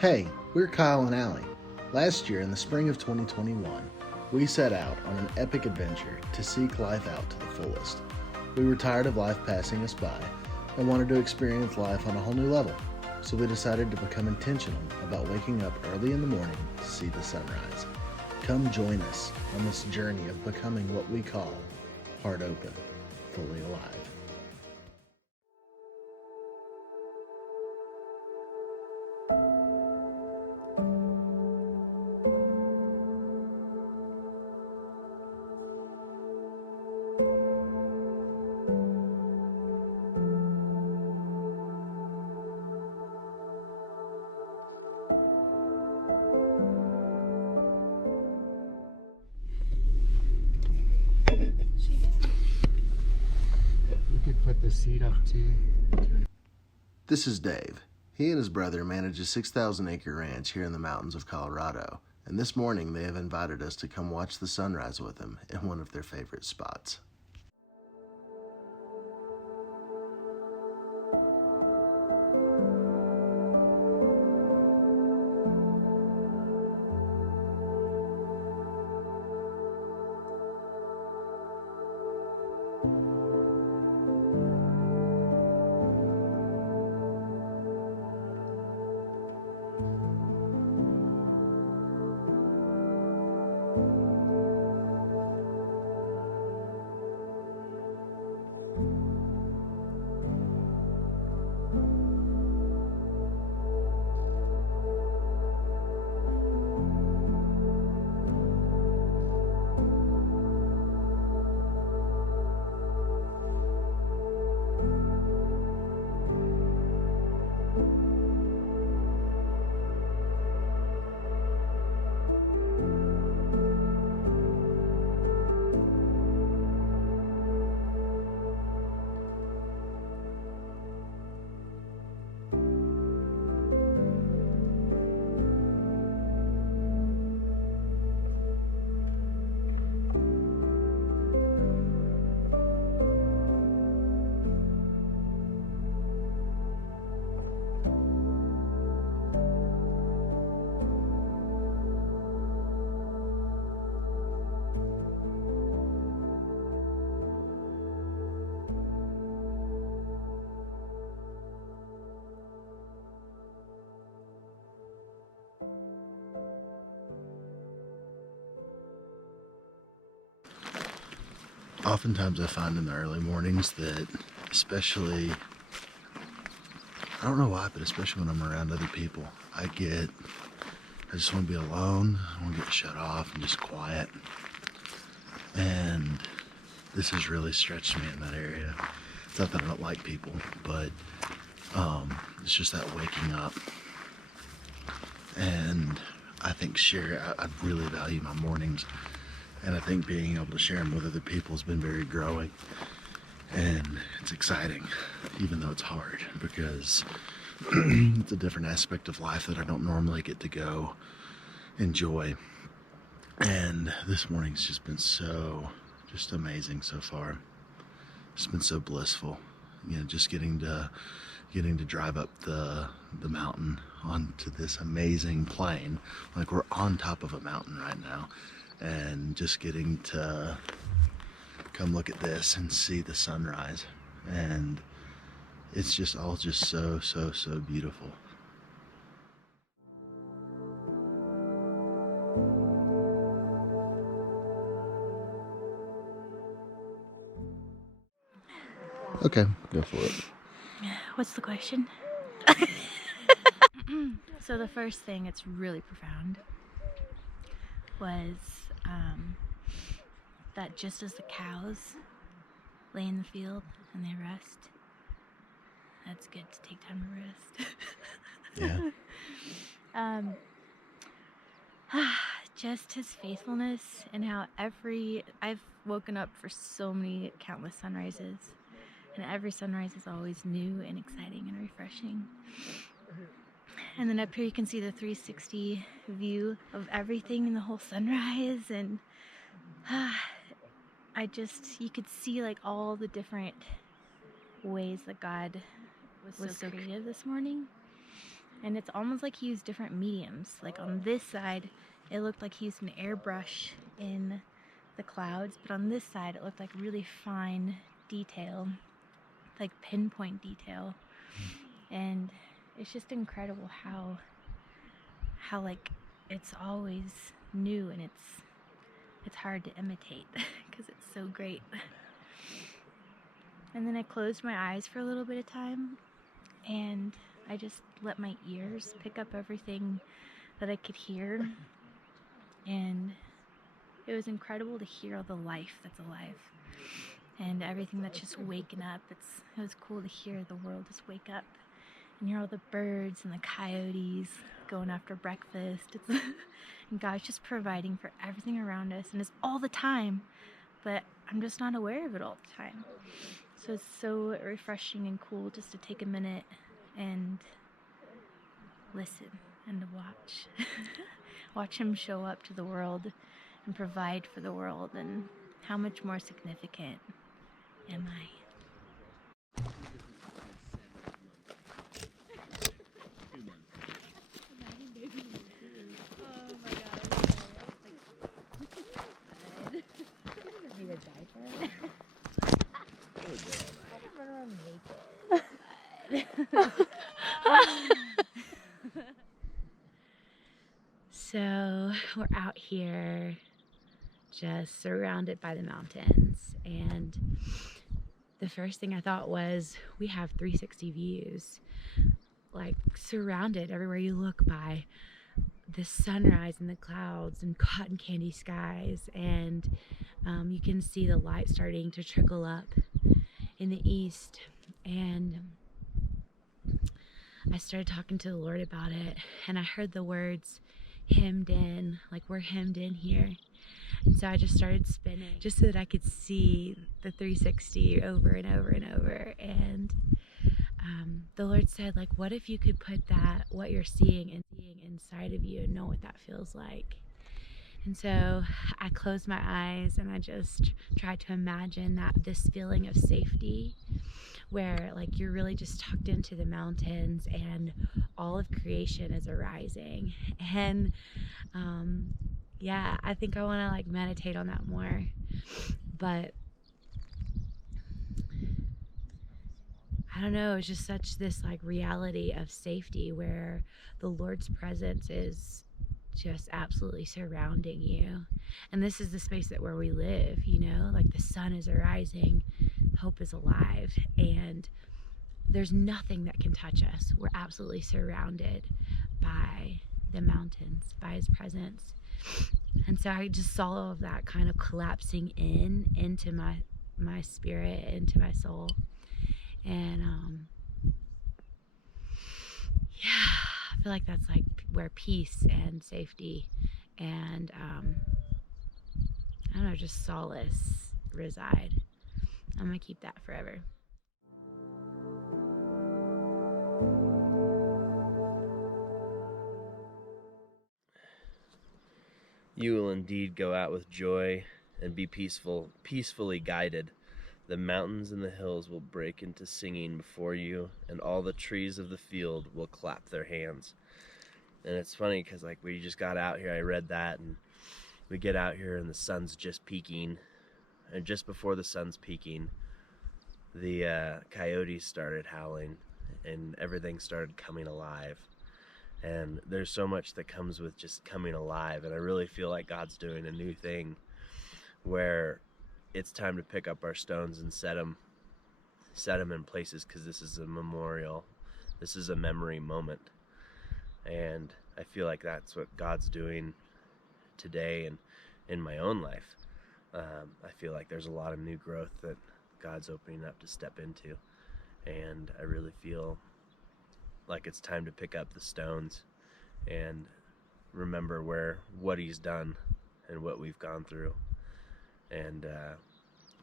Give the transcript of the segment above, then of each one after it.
Hey, we're Kyle and Allie. Last year, in the spring of 2021, we set out on an epic adventure to seek life out to the fullest. We were tired of life passing us by and wanted to experience life on a whole new level, so we decided to become intentional about waking up early in the morning to see the sunrise. Come join us on this journey of becoming what we call heart open, fully alive. You could put the seat up too. This is Dave. He and his brother manage a 6,000-acre ranch here in the mountains of Colorado, and this morning they have invited us to come watch the sunrise with them in one of their favorite spots. Oftentimes I find in the early mornings that, especially, I don't know why, but especially when I'm around other people, I just want to be alone. I want to get shut off and just quiet. And this has really stretched me in that area. It's not that I don't like people, but it's just that waking up. And I think I really value my mornings. And I think being able to share them with other people has been very growing. And it's exciting, even though it's hard, because it's a different aspect of life that I don't normally get to go enjoy. And this morning's just been just amazing so far. It's been so blissful, just getting to drive up the mountain onto this amazing plain. Like, we're on top of a mountain right now, and just getting to come look at this and see the sunrise. And it's just all just so beautiful. Okay, go for it. What's the question? So the first thing, it's really profound, was that just as the cows lay in the field and they rest, that's good to take time to rest. Yeah. Just his faithfulness, and how I've woken up for so many countless sunrises, and every sunrise is always new and exciting and refreshing. And then up here you can see the 360 view of everything in the whole sunrise, and you could see like all the different ways that God was so creative this morning. And it's almost like he used different mediums. Like on this side, it looked like he used an airbrush in the clouds, but on this side, it looked like really fine detail, like pinpoint detail. And it's just incredible how like it's always new, and it's hard to imitate because it's so great. And then I closed my eyes for a little bit of time, and I just let my ears pick up everything that I could hear. And it was incredible to hear all the life that's alive and everything that's just waking up. It was cool to hear the world just wake up and hear all the birds and the coyotes going after breakfast. And God's just providing for everything around us, and it's all the time, but I'm just not aware of it all the time. So it's so refreshing and cool just to take a minute and listen and to watch. Watch him show up to the world and provide for the world, and how much more significant am I? Oh my god. Need a diaper? So we're out here just surrounded by the mountains, and the first thing I thought was we have 360 views, like surrounded everywhere you look by the sunrise and the clouds and cotton candy skies, and you can see the light starting to trickle up in the east. And I started talking to the Lord about it, and I heard the words hemmed in, like we're hemmed in here. And so I just started spinning just so that I could see the 360 over and over and over. And the Lord said, like, what if you could put that, what you're seeing and seeing inside of you, and know what that feels like? And so I closed my eyes and I just tried to imagine that this feeling of safety, where like you're really just tucked into the mountains and all of creation is arising. And yeah, I think I want to like meditate on that more. But I don't know, it's just such this like reality of safety where the Lord's presence is just absolutely surrounding you. And this is the space that where we live, you know, like the sun is arising, hope is alive, and there's nothing that can touch us. We're absolutely surrounded by the mountains, by his presence. And so I just saw all of that kind of collapsing into my spirit, into my soul. And yeah, I feel like that's like where peace and safety and I don't know, just solace reside. I'm gonna keep that forever. You will indeed go out with joy and be peacefully guided. The mountains and the hills will break into singing before you, and all the trees of the field will clap their hands. And it's funny because like we just got out here, I read that, and we get out here and the sun's just peaking, and just before the sun's peaking, the coyotes started howling and everything started coming alive. And there's so much that comes with just coming alive, and I really feel like God's doing a new thing where it's time to pick up our stones and set them in places, because this is a memorial, this is a memory moment. And I feel like that's what God's doing today and in my own life. I feel like there's a lot of new growth that God's opening up to step into, and I really feel like it's time to pick up the stones and remember what he's done and what we've gone through, and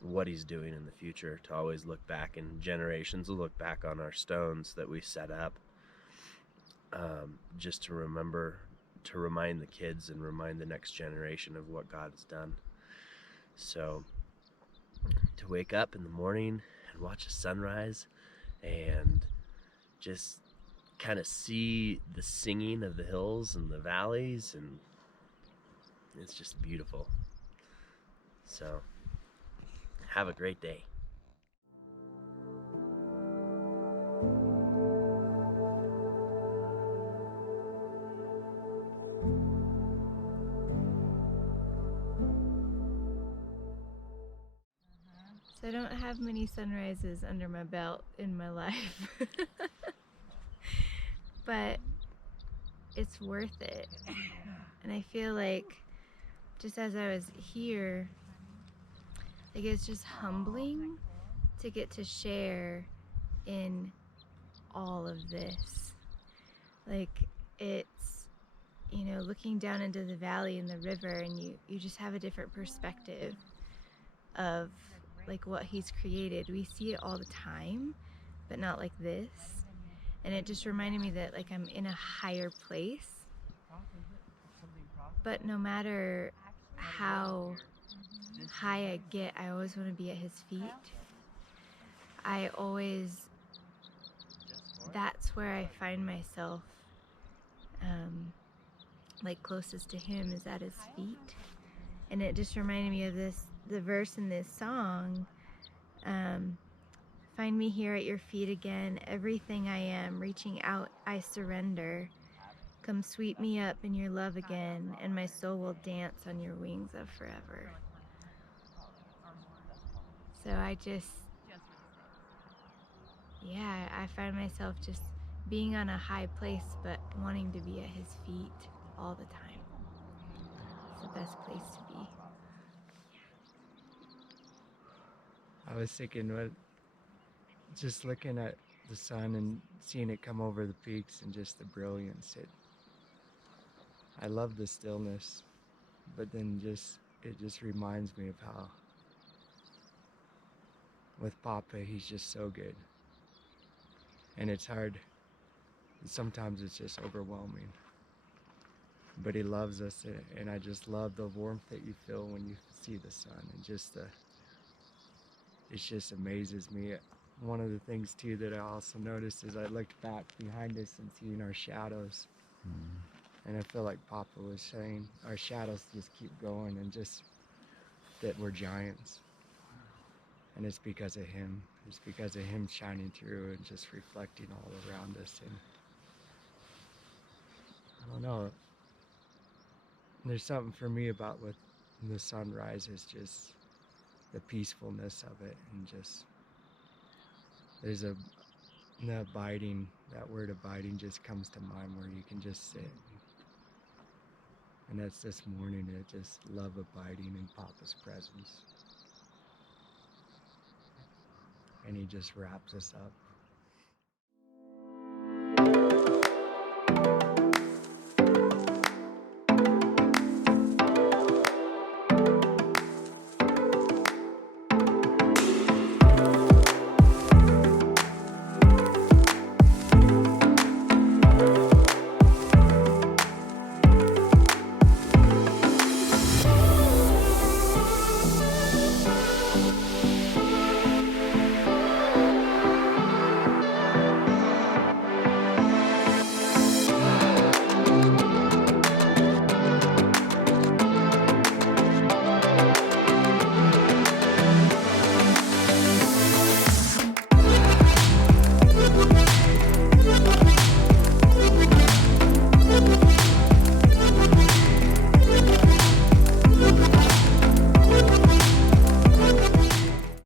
what he's doing in the future, to always look back, and generations will look back on our stones that we set up, just to remember, to remind the kids and remind the next generation of what God has done. So to wake up in the morning and watch a sunrise and just kind of see the singing of the hills and the valleys, and it's just beautiful. So have a great day. So I don't have many sunrises under my belt in my life, but it's worth it. And I feel like just as I was here, like it's just humbling to get to share in all of this. Like it's, you know, looking down into the valley and the river, and you just have a different perspective of like what he's created. We see it all the time, but not like this. And it just reminded me that like I'm in a higher place. But no matter how high I get, I always want to be at his feet. That's where I find myself like closest to him is at his feet. And it just reminded me of the verse in this song, find me here at your feet again, everything I am, reaching out I surrender, come sweep me up in your love again, and my soul will dance on your wings of forever. So I find myself just being on a high place, but wanting to be at his feet all the time. It's the best place to be. I was thinking, just looking at the sun and seeing it come over the peaks and just the brilliance. I love the stillness, but then it just reminds me of how with Papa he's just so good, and it's hard. Sometimes it's just overwhelming. But he loves us, and I just love the warmth that you feel when you see the sun, and it just amazes me. One of the things too that I also noticed is I looked back behind us and seeing our shadows, and I feel like Papa was saying our shadows just keep going, and just that we're giants, and it's because of him. It's because of him shining through and just reflecting all around us. And I don't know, there's something for me about what the sunrise is, just the peacefulness of it, and just there's the abiding, that word abiding just comes to mind, where you can just sit. And that's this morning, I just love abiding in Papa's presence. And he just wraps us up